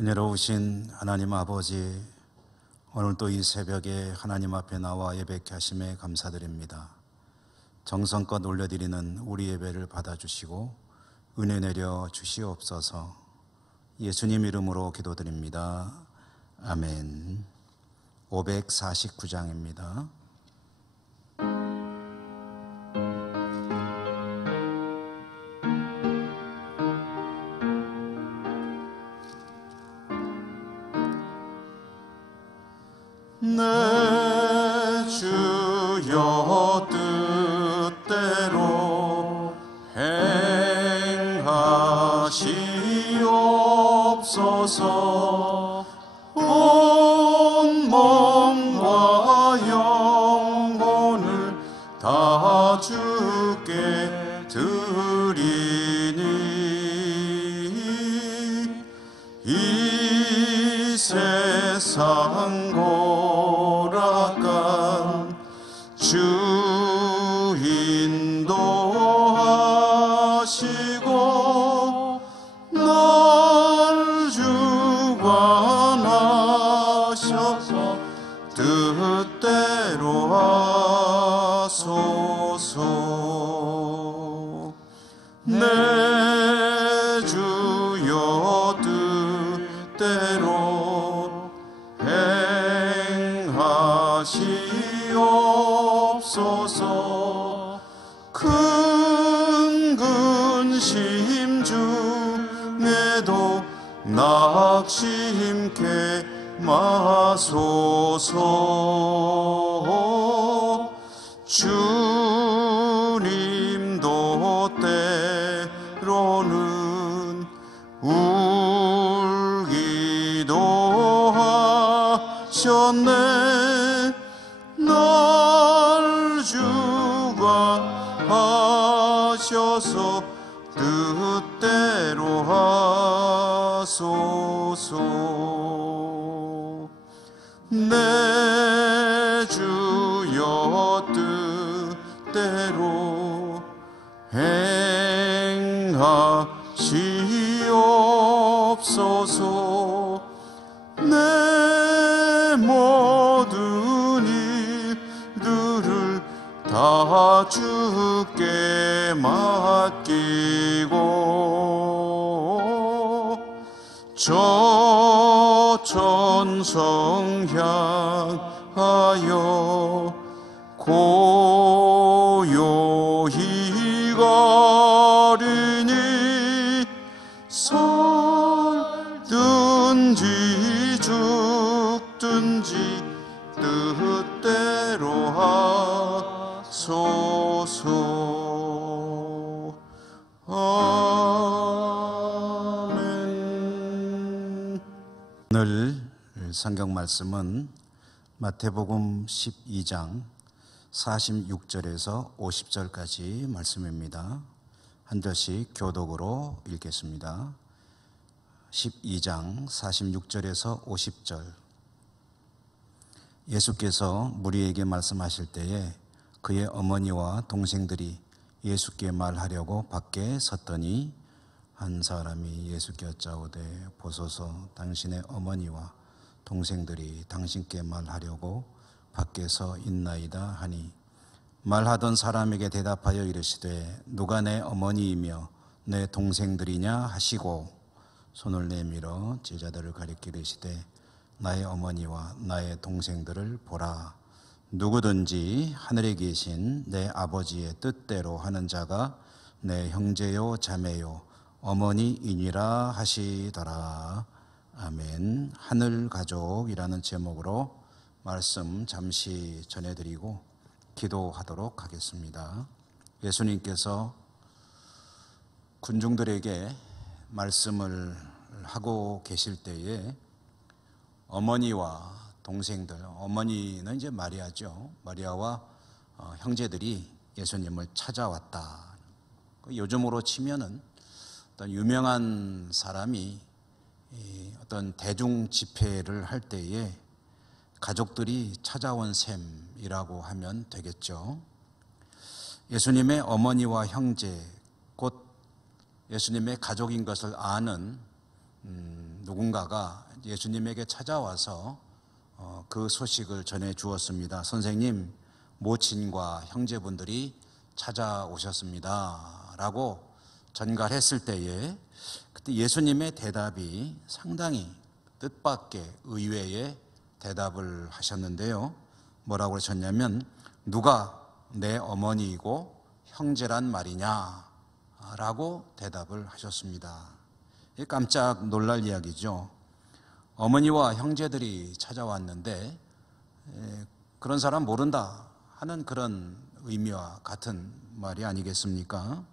은혜로우신 하나님 아버지, 오늘도 이 새벽에 하나님 앞에 나와 예배케 하심에 감사드립니다. 정성껏 올려드리는 우리 예배를 받아주시고 은혜 내려 주시옵소서. 예수님 이름으로 기도드립니다. 아멘. 549장입니다. 내 주여 뜻대로 행하시옵소서. 온 몸과 영혼을 다 주께 드리니 이 세상 고락간 주 인도하시고 날 주관하셔서 뜻대로 하소서. 내 주여 뜻대로 행하시옵소서. 큰 근심 중에도 낙심케 마소서. 주님도 때로는 울기도 하셨네. 날 주관하셔서 뜻대로 하소서. 내 주여 뜻대로 행하시옵소서. 내 모든 일들을 다 주께 맡기고 저 천성 향하여 고요히 가리니 살든지 죽든지 뜻대로 하소서. 아멘. 오늘 성경 말씀은 마태복음 12장 46절에서 50절까지 말씀입니다. 한 절씩 교독으로 읽겠습니다. 12장 46절에서 50절. 예수께서 무리에게 말씀하실 때에 그의 어머니와 동생들이 예수께 말하려고 밖에 섰더니 한 사람이 예수께 여짜오되 보소서, 당신의 어머니와 동생들이 당신께 말하려고 밖에서 있나이다 하니, 말하던 사람에게 대답하여 이르시되 누가 내 어머니이며 내 동생들이냐 하시고 손을 내밀어 제자들을 가리켜 이르시되 나의 어머니와 나의 동생들을 보라. 누구든지 하늘에 계신 내 아버지의 뜻대로 하는 자가 내 형제요 자매요 어머니이니라 하시더라. 아멘. 하늘가족이라는 제목으로 말씀 잠시 전해드리고 기도하도록 하겠습니다. 예수님께서 군중들에게 말씀을 하고 계실 때에 어머니와 동생들, 어머니는 이제 마리아죠. 마리아와 형제들이 예수님을 찾아왔다. 요즘으로 치면은 어떤 유명한 사람이 어떤 대중 집회를 할 때에 가족들이 찾아온 셈이라고 하면 되겠죠. 예수님의 어머니와 형제, 곧 예수님의 가족인 것을 아는 누군가가 예수님에게 찾아와서 그 소식을 전해 주었습니다. 선생님, 모친과 형제분들이 찾아오셨습니다 라고 전갈했을 때에 그때 예수님의 대답이 상당히 뜻밖의 의외의 대답을 하셨는데요. 뭐라고 하셨냐면, 누가 내 어머니이고 형제란 말이냐 라고 대답을 하셨습니다. 깜짝 놀랄 이야기죠. 어머니와 형제들이 찾아왔는데 그런 사람 모른다 하는 그런 의미와 같은 말이 아니겠습니까?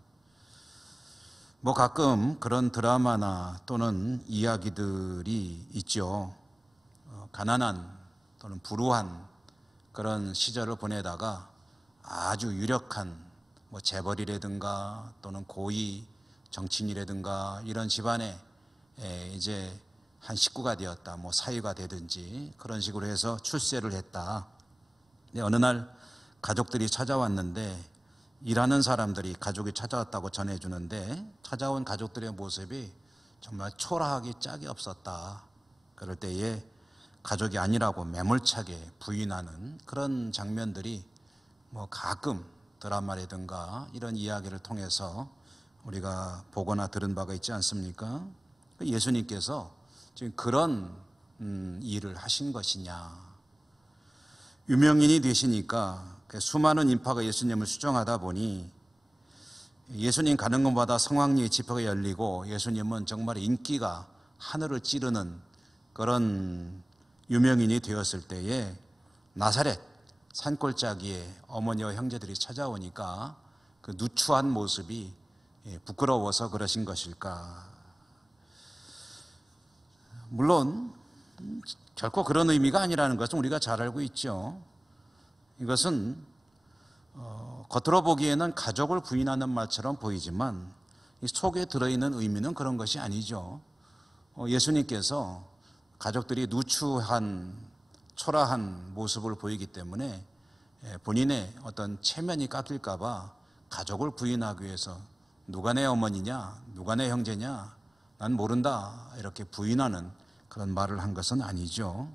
뭐 가끔 그런 드라마나 또는 이야기들이 있죠. 가난한 또는 불우한 그런 시절을 보내다가 아주 유력한 뭐 재벌이라든가 또는 고위 정치인이라든가 이런 집안에 이제 한 식구가 되었다, 뭐 사위가 되든지 그런 식으로 해서 출세를 했다. 근데 어느 날 가족들이 찾아왔는데, 일하는 사람들이 가족이 찾아왔다고 전해주는데 찾아온 가족들의 모습이 정말 초라하기 짝이 없었다. 그럴 때에 가족이 아니라고 매몰차게 부인하는 그런 장면들이 뭐 가끔 드라마라든가 이런 이야기를 통해서 우리가 보거나 들은 바가 있지 않습니까? 예수님께서 지금 그런 일을 하신 것이냐. 유명인이 되시니까 수많은 인파가 예수님을 수정하다 보니 예수님 가는 곳마다 성황리의 지표가 열리고 예수님은 정말 인기가 하늘을 찌르는 그런 유명인이 되었을 때에 나사렛 산골짜기에 어머니와 형제들이 찾아오니까 그 누추한 모습이 부끄러워서 그러신 것일까? 물론 결코 그런 의미가 아니라는 것은 우리가 잘 알고 있죠. 이것은 겉으로 보기에는 가족을 부인하는 말처럼 보이지만 이 속에 들어있는 의미는 그런 것이 아니죠. 예수님께서 가족들이 누추한 초라한 모습을 보이기 때문에 본인의 어떤 체면이 깎일까 봐 가족을 부인하기 위해서 누가 내 어머니냐, 누가 내 형제냐, 난 모른다 이렇게 부인하는 그런 말을 한 것은 아니죠.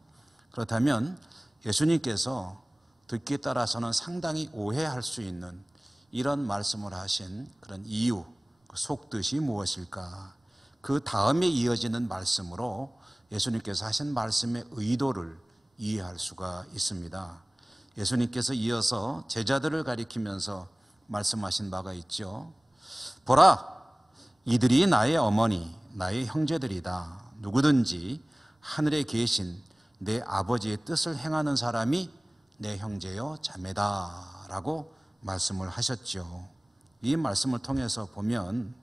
그렇다면 예수님께서 듣기에 따라서는 상당히 오해할 수 있는 이런 말씀을 하신 그런 이유, 그 속뜻이 무엇일까? 그 다음에 이어지는 말씀으로 예수님께서 하신 말씀의 의도를 이해할 수가 있습니다. 예수님께서 이어서 제자들을 가리키면서 말씀하신 바가 있죠. 보라, 이들이 나의 어머니, 나의 형제들이다. 누구든지 하늘에 계신 내 아버지의 뜻을 행하는 사람이 내 형제요 자매다 라고 말씀을 하셨죠. 이 말씀을 통해서 보면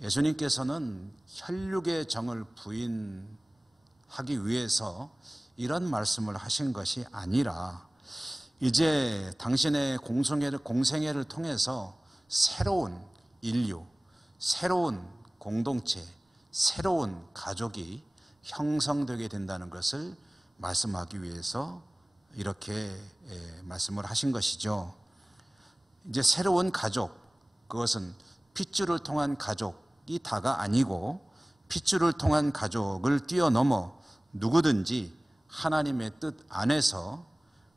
예수님께서는 혈육의 정을 부인하기 위해서 이런 말씀을 하신 것이 아니라 이제 당신의 공생애를 통해서 새로운 인류, 새로운 공동체, 새로운 가족이 형성되게 된다는 것을 말씀하기 위해서 이렇게 말씀을 하신 것이죠. 이제 새로운 가족, 그것은 핏줄을 통한 가족이 다가 아니고 핏줄을 통한 가족을 뛰어넘어 누구든지 하나님의 뜻 안에서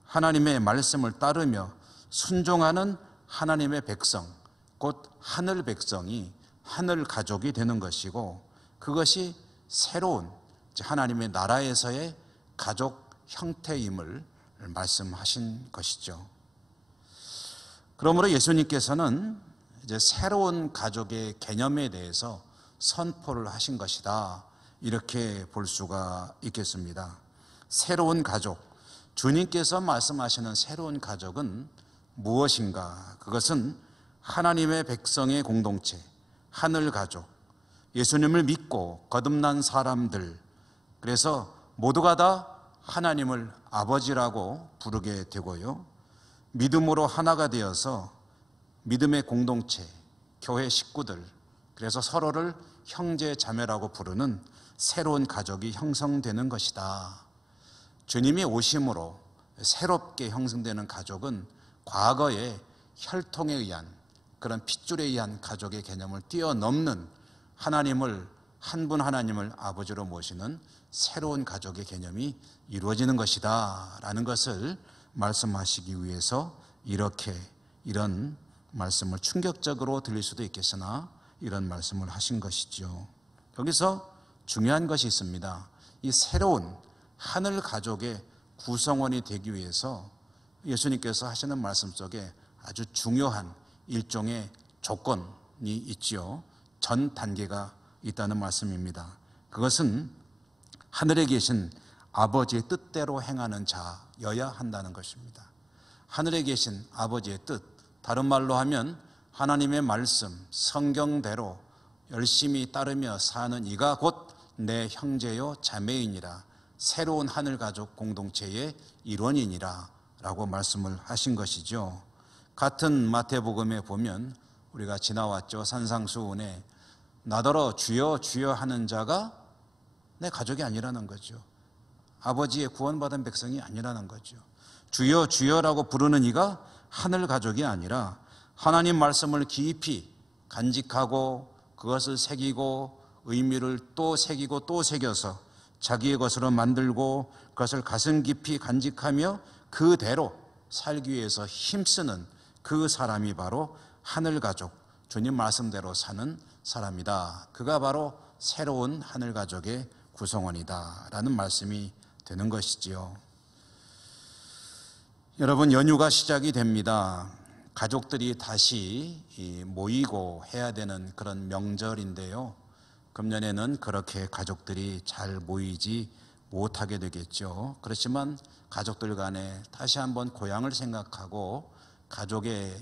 하나님의 말씀을 따르며 순종하는 하나님의 백성, 곧 하늘 백성이 하늘 가족이 되는 것이고, 그것이 새로운 하나님의 나라에서의 가족 형태임을 말씀하신 것이죠. 그러므로 예수님께서는 이제 새로운 가족의 개념에 대해서 선포를 하신 것이다, 이렇게 볼 수가 있겠습니다. 새로운 가족, 주님께서 말씀하시는 새로운 가족은 무엇인가? 그것은 하나님의 백성의 공동체, 하늘 가족, 예수님을 믿고 거듭난 사람들, 그래서 모두가 다 하나님을 아버지라고 부르게 되고요, 믿음으로 하나가 되어서 믿음의 공동체, 교회 식구들, 그래서 서로를 형제 자매라고 부르는 새로운 가족이 형성되는 것이다. 주님이 오심으로 새롭게 형성되는 가족은 과거의 혈통에 의한 그런 핏줄에 의한 가족의 개념을 뛰어넘는 하나님을 한 분 하나님을 아버지로 모시는 새로운 가족의 개념이 이루어지는 것이다 라는 것을 말씀하시기 위해서 이런 말씀을 충격적으로 들릴 수도 있겠으나 이런 말씀을 하신 것이죠. 여기서 중요한 것이 있습니다. 이 새로운 하늘 가족의 구성원이 되기 위해서 예수님께서 하시는 말씀 속에 아주 중요한 일종의 조건이 있지요. 전 단계가 있다는 말씀입니다. 그것은 하늘에 계신 아버지의 뜻대로 행하는 자여야 한다는 것입니다. 하늘에 계신 아버지의 뜻, 다른 말로 하면 하나님의 말씀, 성경대로 열심히 따르며 사는 이가 곧 내 형제요 자매이니라, 새로운 하늘 가족 공동체의 일원이니라 라고 말씀을 하신 것이죠. 같은 마태복음에 보면 우리가 지나왔죠. 산상수훈에 나더러 주여 주여 하는 자가 내 가족이 아니라는 거죠. 아버지의 구원받은 백성이 아니라는 거죠. 주여 주여라고 부르는 이가 하늘 가족이 아니라 하나님 말씀을 깊이 간직하고 그것을 새기고 의미를 또 새기고 또 새겨서 자기의 것으로 만들고 그것을 가슴 깊이 간직하며 그대로 살기 위해서 힘쓰는 그 사람이 바로 하늘 가족, 주님 말씀대로 사는 사람이다. 그가 바로 새로운 하늘 가족의 구성원이다 라는 말씀이 되는 것이지요. 여러분, 연휴가 시작이 됩니다. 가족들이 다시 모이고 해야 되는 그런 명절인데요. 금년에는 그렇게 가족들이 잘 모이지 못하게 되겠죠. 그렇지만 가족들 간에 다시 한번 고향을 생각하고 가족의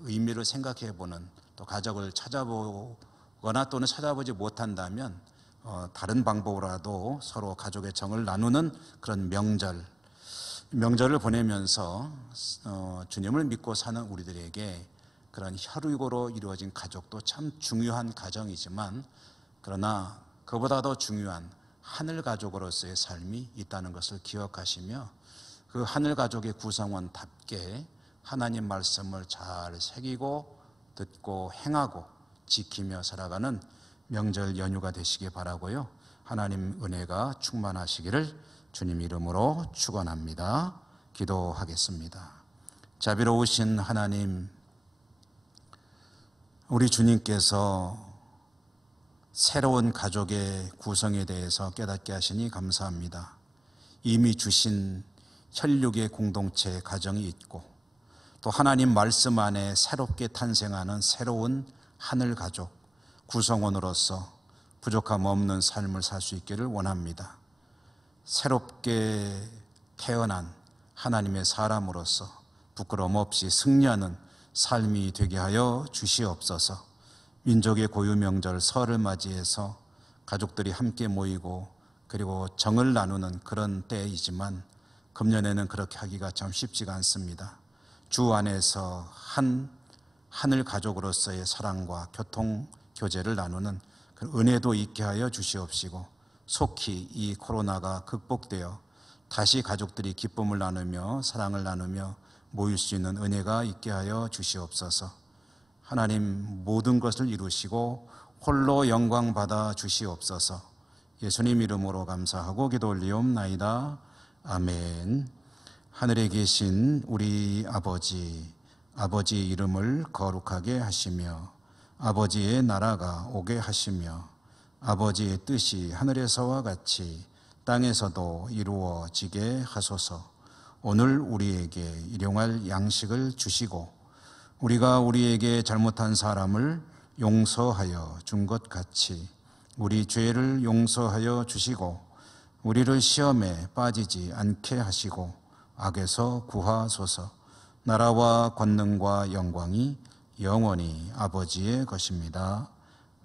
의미를 생각해 보는, 또 가족을 찾아보거나 또는 찾아보지 못한다면 다른 방법으로라도 서로 가족의 정을 나누는 그런 명절을 보내면서 주님을 믿고 사는 우리들에게 그런 혈육으로 이루어진 가족도 참 중요한 가정이지만, 그러나 그보다 더 중요한 하늘 가족으로서의 삶이 있다는 것을 기억하시며 그 하늘 가족의 구성원답게 하나님 말씀을 잘 새기고 듣고 행하고 지키며 살아가는 명절 연휴가 되시기 바라고요. 하나님 은혜가 충만하시기를 주님 이름으로 축원합니다. 기도하겠습니다. 자비로우신 하나님, 우리 주님께서 새로운 가족의 구성에 대해서 깨닫게 하시니 감사합니다. 이미 주신 혈육의 공동체 가정이 있고 또 하나님 말씀 안에 새롭게 탄생하는 새로운 하늘 가족 구성원으로서 부족함 없는 삶을 살 수 있기를 원합니다. 새롭게 태어난 하나님의 사람으로서 부끄러움 없이 승리하는 삶이 되게 하여 주시옵소서. 민족의 고유 명절 설을 맞이해서 가족들이 함께 모이고 그리고 정을 나누는 그런 때이지만 금년에는 그렇게 하기가 참 쉽지가 않습니다. 주 안에서 한 하늘 가족으로서의 사랑과 교통 교제를 나누는 은혜도 있게 하여 주시옵시고, 속히 이 코로나가 극복되어 다시 가족들이 기쁨을 나누며 사랑을 나누며 모일 수 있는 은혜가 있게 하여 주시옵소서. 하나님, 모든 것을 이루시고 홀로 영광 받아 주시옵소서. 예수님 이름으로 감사하고 기도 올리옵나이다. 아멘. 하늘에 계신 우리 아버지 이름을 거룩하게 하시며 아버지의 나라가 오게 하시며 아버지의 뜻이 하늘에서와 같이 땅에서도 이루어지게 하소서. 오늘 우리에게 일용할 양식을 주시고 우리가 우리에게 잘못한 사람을 용서하여 준 것 같이 우리 죄를 용서하여 주시고 우리를 시험에 빠지지 않게 하시고 악에서 구하소서. 나라와 권능과 영광이 영원히 아버지의 것입니다.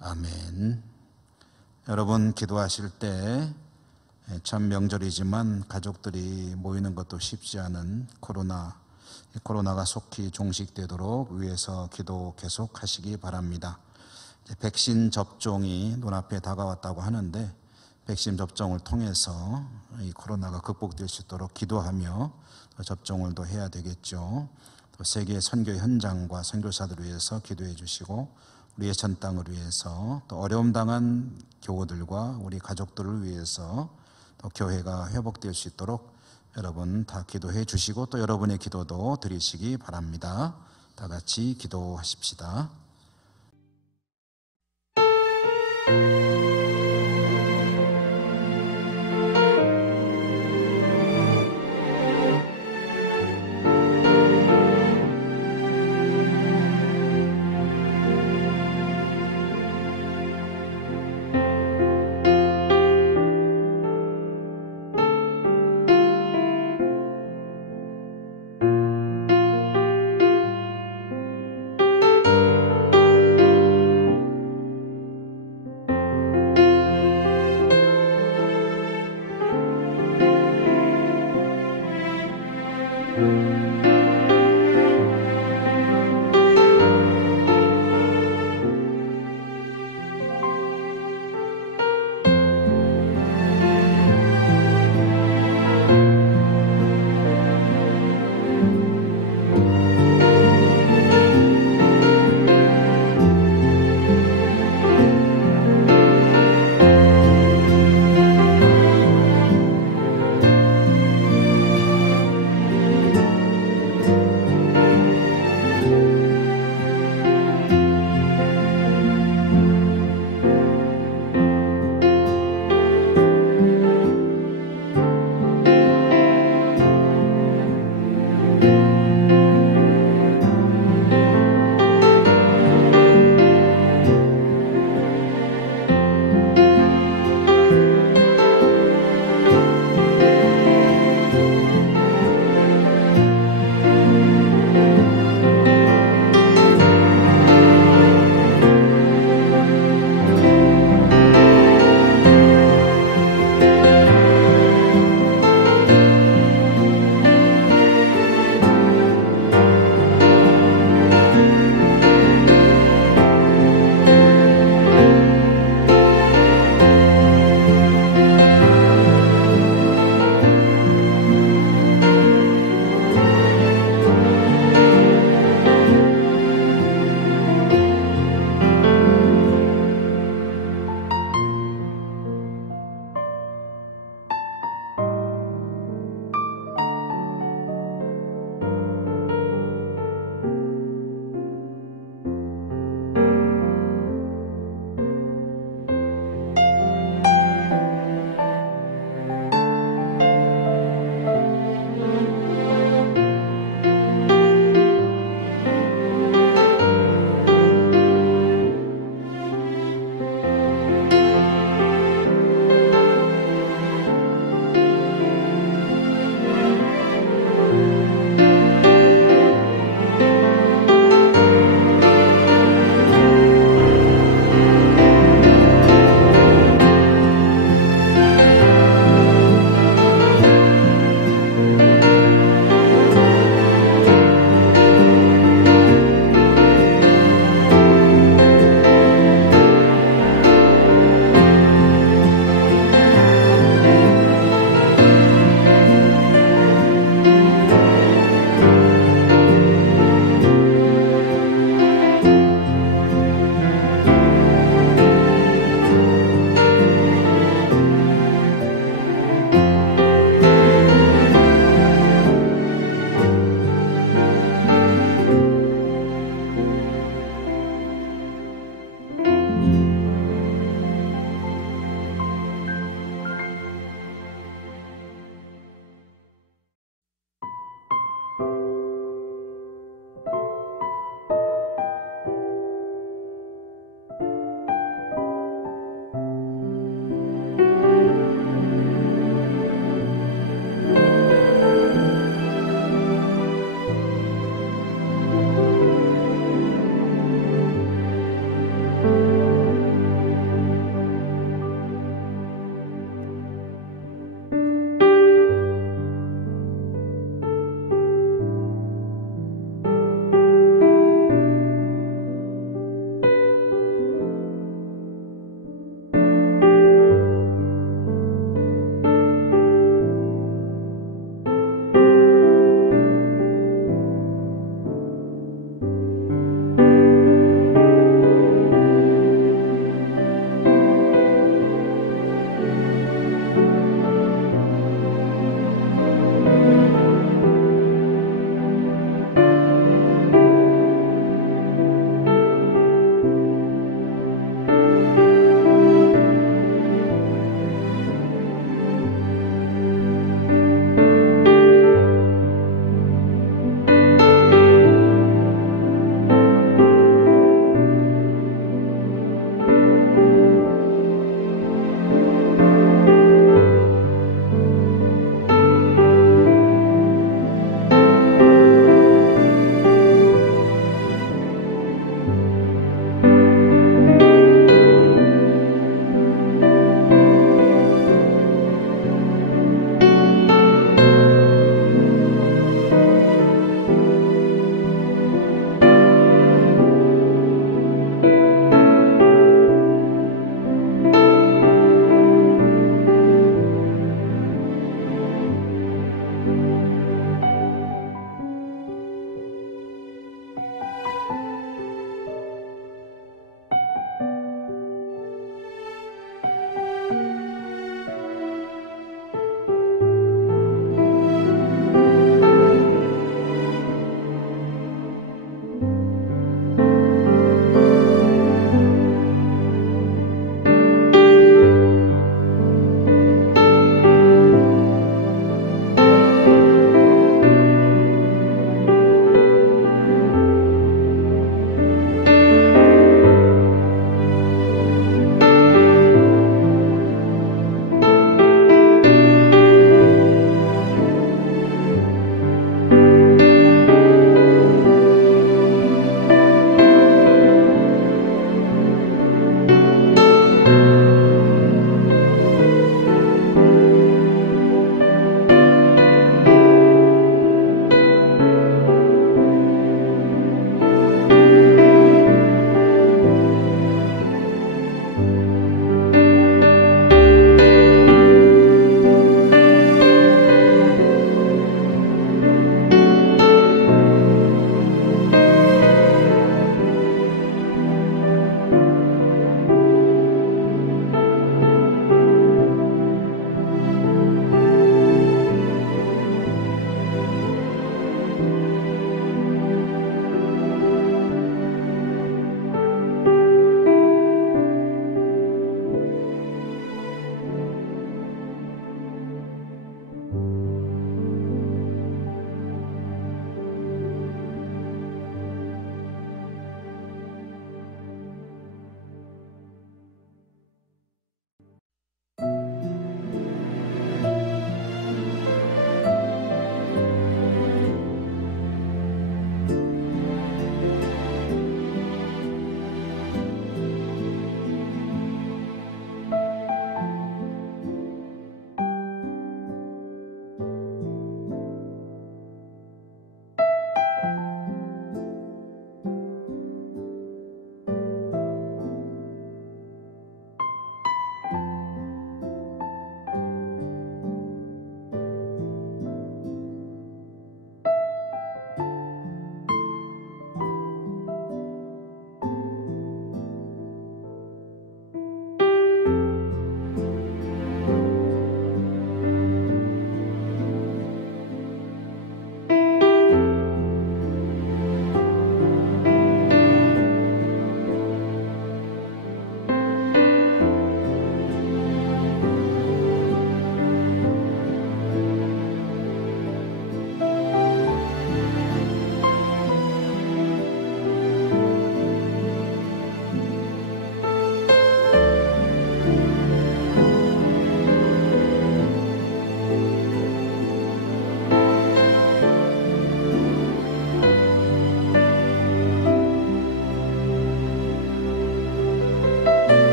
아멘. 여러분, 기도하실 때 참 명절이지만 가족들이 모이는 것도 쉽지 않은 코로나가 속히 종식되도록 위해서 기도 계속 하시기 바랍니다. 백신 접종이 눈앞에 다가왔다고 하는데 백신 접종을 통해서 이 코로나가 극복될 수 있도록 기도하며 접종을 또 해야 되겠죠. 또 세계 선교 현장과 선교사들을 위해서 기도해 주시고 우리의 전 땅을 위해서, 또 어려움 당한 교우들과 우리 가족들을 위해서 또 교회가 회복될 수 있도록 여러분 다 기도해 주시고 또 여러분의 기도도 드리시기 바랍니다. 다 같이 기도하십시다.